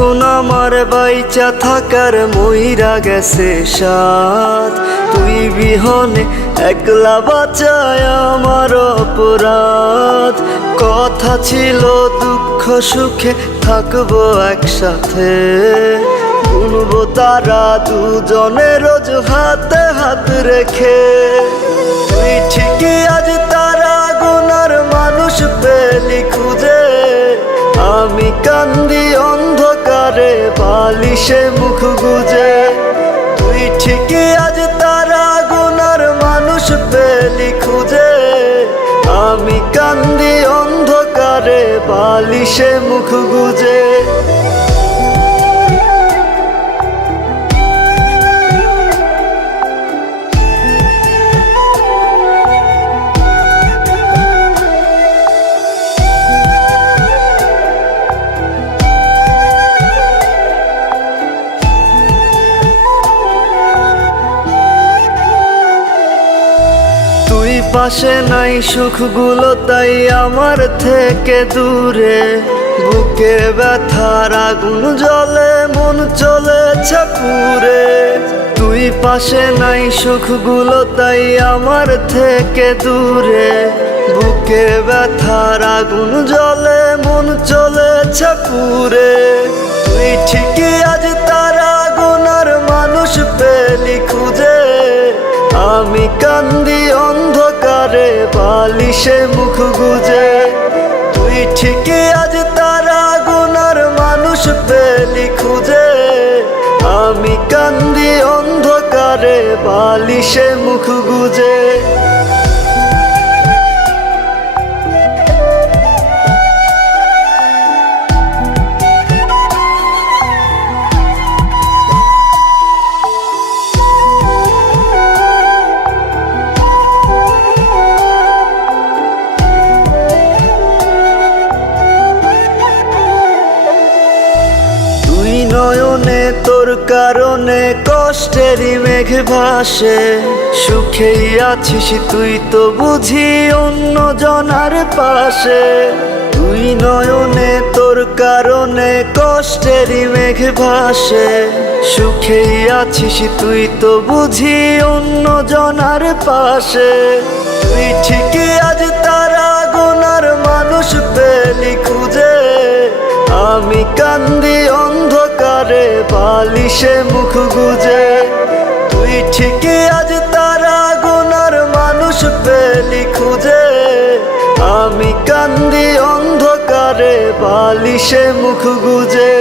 এখন আমার বাইচা থাকার মইরা গেছে সাথ, তুই বিহনে একলা বাঁচায় আমার অপরাধ। কথা ছিল দুঃখ সুখে থাকবো একসাথে, গুনবো তারা দুজনে রোজ হাতে হাত রেখে। তুই ঠিকই আজ তারা গুনার মানুষ পেলি খুঁজে, আমি কান্দি অন্ধকারে বালিশে মুখ গুজে। তুই ঠিকই আজ তারা গুনার মানুষ পেলি খুঁজে, আমি কান্দি অন্ধকারে বালিশে মুখ গুজে। তুই পাশে নাই সুখগুলো তাই আমার থেকে দূরে, বুকে ব্যথার আগুন জ্বলে মন চলেছে পুরে। তুই পাশে নাই সুখগুলো তাই আমার থেকে দূরে, বুকে ব্যথার আগুন জ্বলে মন চলেছে পুরে। তুই ঠিকই আজ তারা গুনার মানুষ পেলি খুঁজে, আমি কান্দি অন্ধকারে বালিশে মুখ গুজে। তুই ঠিকই আজ তারা গুনার মানুষ পেলি খুঁজে, আমি কান্দি অন্ধকারে বালিশে মুখ গুজে। নয়নে তোর কারণে কষ্টেরই মেঘ ভাসে, সুখেই আছিস তুই তো বুঝি অন্য জনার পাশে। তুই নয়নে তোর কারণে কষ্টেরই মেঘ ভাসে, সুখেই আছিস তুই তো বুঝি অন্য জনার পাশে। তুই ঠিকই আজ তারা গুনার মানুষ পেলি খুঁজে, আমি কান্দি অন্ধকারে বালিশে মুখ গুজে। তুই ঠিকই আজ তারা গুনার মানুষ পেলি খুঁজে, আমি কান্দি অন্ধকারে বালিশে মুখ গুজে।